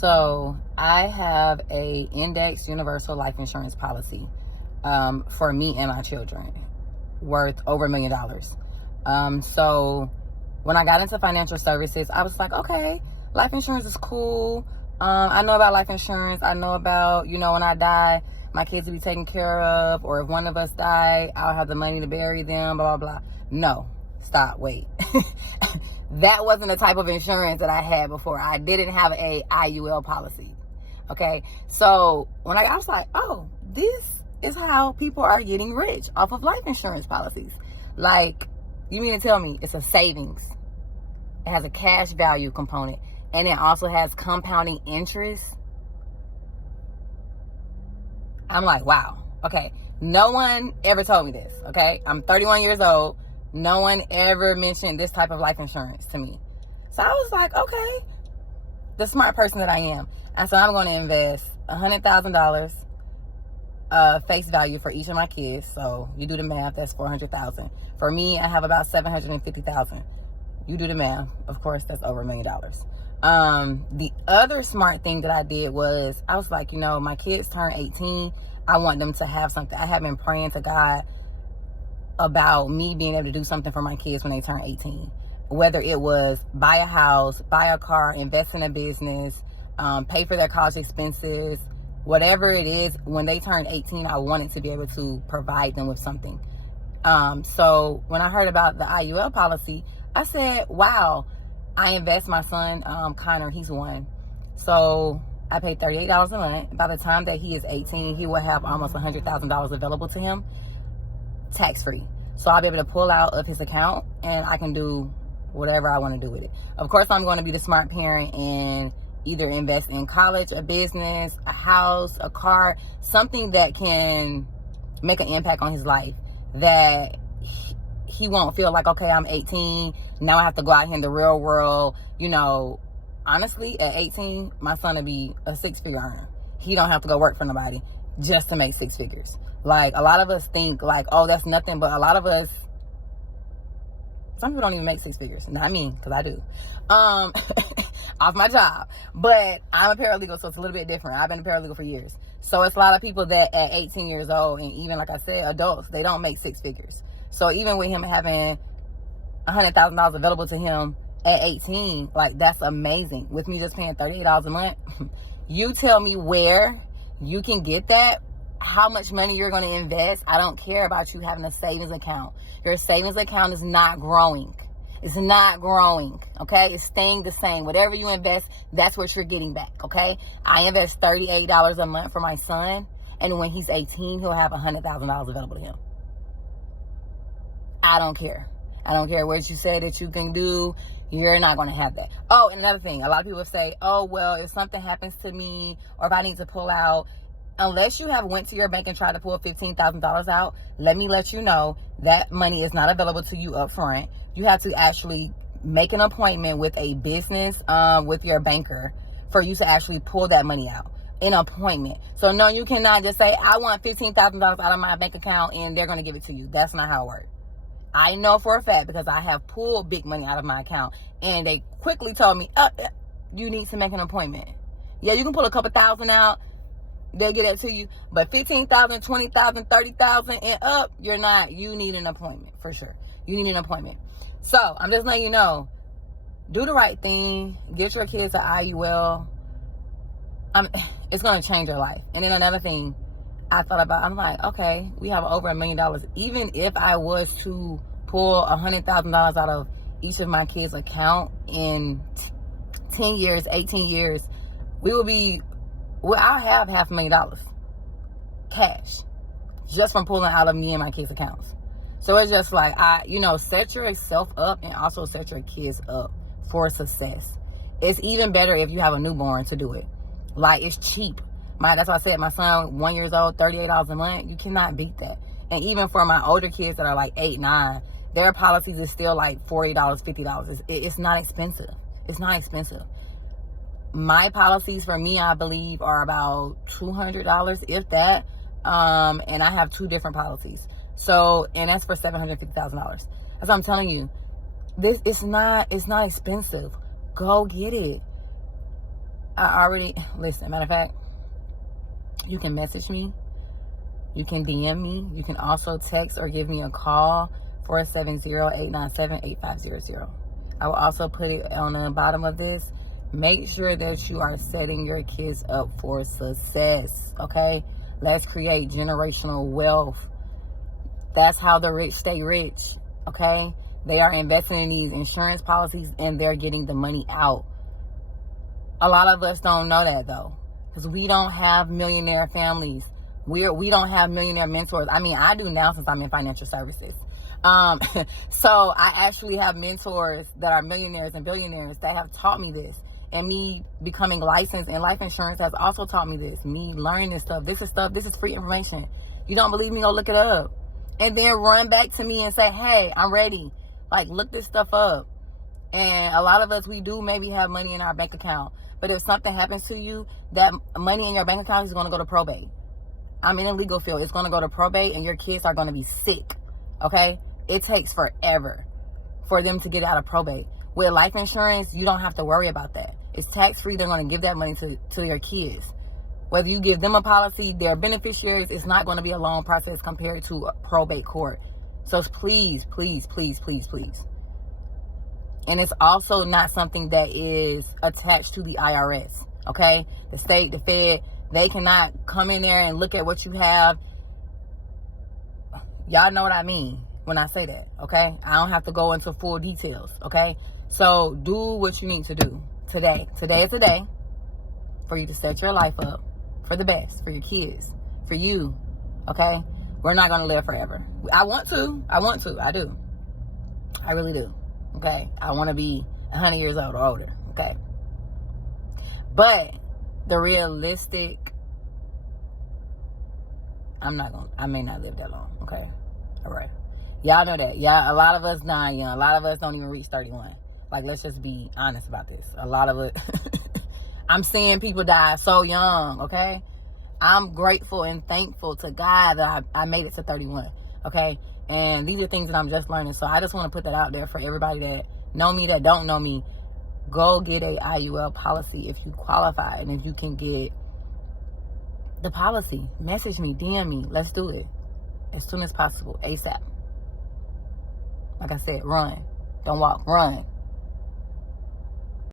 So I have a index universal life insurance policy for me and my children worth over $1 million. So when I got into financial services, I was like, okay, life insurance is cool. I know about life insurance. I know about, when I die, my kids will be taken care of, or if one of us die, I'll have the money to bury them, blah, blah, blah. No, stop, wait. That wasn't the type of insurance that I had before. I didn't have a IUL policy. Okay, so when I was like, oh, this is how people are getting rich off of life insurance policies. Like, you mean to tell me it's a savings? It has a cash value component, and it also has compounding interest. I'm like, wow. Okay, no one ever told me this. Okay, I'm 31 years old. No one ever mentioned this type of life insurance to me. So I was like, okay, the smart person that I am. And so I'm going to invest $100,000 face value for each of my kids. So you do the math, that's $400,000. For me, I have about $750,000. You do the math. Of course, that's over $1 million. The other smart thing that I did was, I was like, my kids turn 18. I want them to have something. I have been praying to God about me being able to do something for my kids when they turn 18. Whether it was buy a house, buy a car, invest in a business, pay for their college expenses, whatever it is, when they turn 18, I wanted to be able to provide them with something. So when I heard about the IUL policy, I said, wow, I invest my son, Connor, he's 1. So I pay $38 a month. By the time that he is 18, he will have almost $100,000 available to him, tax-free. So I'll be able to pull out of his account and I can do whatever I want to do with it. Of course, I'm going to be the smart parent and either invest in college, a business, a house, a car, something that can make an impact on his life, that he won't feel like, okay, I'm 18, now I have to go out here in the real world. Honestly, at 18, my son will be a 6-figure earner. He don't have to go work for nobody just to make 6 figures. Like, a lot of us think like, oh, that's nothing, but a lot of us, some people don't even make 6 figures. Not me, because I do. Off my job. But I'm a paralegal, so it's a little bit different. I've been a paralegal for years. So it's a lot of people that at 18 years old, and even, like I said, adults, they don't make 6 figures. So even with him having $100,000 available to him at 18, like, that's amazing. With me just paying $38 a month, you tell me where you can get that, how much money you're going to invest. I don't care about you having a savings account. Your savings account is not growing. It's not growing, okay? It's staying the same. Whatever you invest, that's what you're getting back, okay? I invest $38 a month for my son, and when he's 18, he'll have $100,000 available to him. I don't care. I don't care what you say that you can do. You're not going to have that. Oh, and another thing. A lot of people say, oh, well, if something happens to me or if I need to pull out, unless you have went to your bank and tried to pull $15,000 out, let me let you know that money is not available to you up front. You have to actually make an appointment with a business, with your banker, for you to actually pull that money out. An appointment. So no, you cannot just say, I want $15,000 out of my bank account and they're going to give it to you. That's not how it works. I know for a fact because I have pulled big money out of my account and they quickly told me, you need to make an appointment. Yeah, you can pull a couple thousand out. They'll get it to you. But $15,000, $20,000, $30,000 and up, you're not. You need an appointment for sure. You need an appointment. So I'm just letting you know, do the right thing. Get your kids an IUL. It's going to change your life. And then another thing I thought about, I'm like, okay, we have over $1 million. Even if I was to pull $100,000 out of each of my kids' account in 10 years, 18 years, I'll have $500,000 cash just from pulling out of me and my kids' accounts. So it's just like, set yourself up and also set your kids up for success. It's even better if you have a newborn to do it. Like, it's cheap. That's why I said my son, 1 year old, $38 a month. You cannot beat that. And even for my older kids that are like 8, 9, their policies is still like $40, $50. It's not expensive. It's not expensive. My policies for me, I believe, are about $200, if that. And I have 2 different policies. So, and that's for $750,000. As I'm telling you, it's not expensive. Go get it. listen, matter of fact, you can message me. You can DM me. You can also text or give me a call, 470-897-8500. I will also put it on the bottom of this. Make sure that you are setting your kids up for success, okay? Let's create generational wealth. That's how the rich stay rich, okay? They are investing in these insurance policies and they're getting the money out. A lot of us don't know that, though, because we don't have millionaire families. We don't have millionaire mentors. I mean, I do now since I'm in financial services. So I actually have mentors that are millionaires and billionaires that have taught me this. And me becoming licensed in life insurance has also taught me this. Me learning this stuff. This is free information. You don't believe me? Go look it up. And then run back to me and say, hey, I'm ready. Like, look this stuff up. And a lot of us, we do maybe have money in our bank account. But if something happens to you, that money in your bank account is going to go to probate. I'm in the legal field. It's going to go to probate and your kids are going to be sick. Okay? It takes forever for them to get out of probate. With life insurance, you don't have to worry about that. It's tax-free. They're going to give that money to your kids. Whether you give them a policy, they're beneficiaries, it's not going to be a long process compared to a probate court. So please, please, please, please, please. And it's also not something that is attached to the IRS, okay? The state, the Fed, they cannot come in there and look at what you have. Y'all know what I mean when I say that, okay? I don't have to go into full details, okay? So do what you need to do today. Today is the day for you to set your life up for the best, for your kids, for you, okay? We're not going to live forever. I want to. I do. I really do, okay? I want to be 100 years old or older, okay? But the realistic, I may not live that long, okay? All right. Y'all know that. Yeah, a lot of us die young. A lot of us don't even reach 31. Like, let's just be honest about this. A lot of it, I'm seeing people die so young, okay? I'm grateful and thankful to God that I made it to 31, okay? And these are things that I'm just learning. So I just want to put that out there for everybody that know me, that don't know me. Go get a IUL policy if you qualify. And if you can get the policy, message me, DM me. Let's do it as soon as possible, ASAP. Like I said, run. Don't walk, run.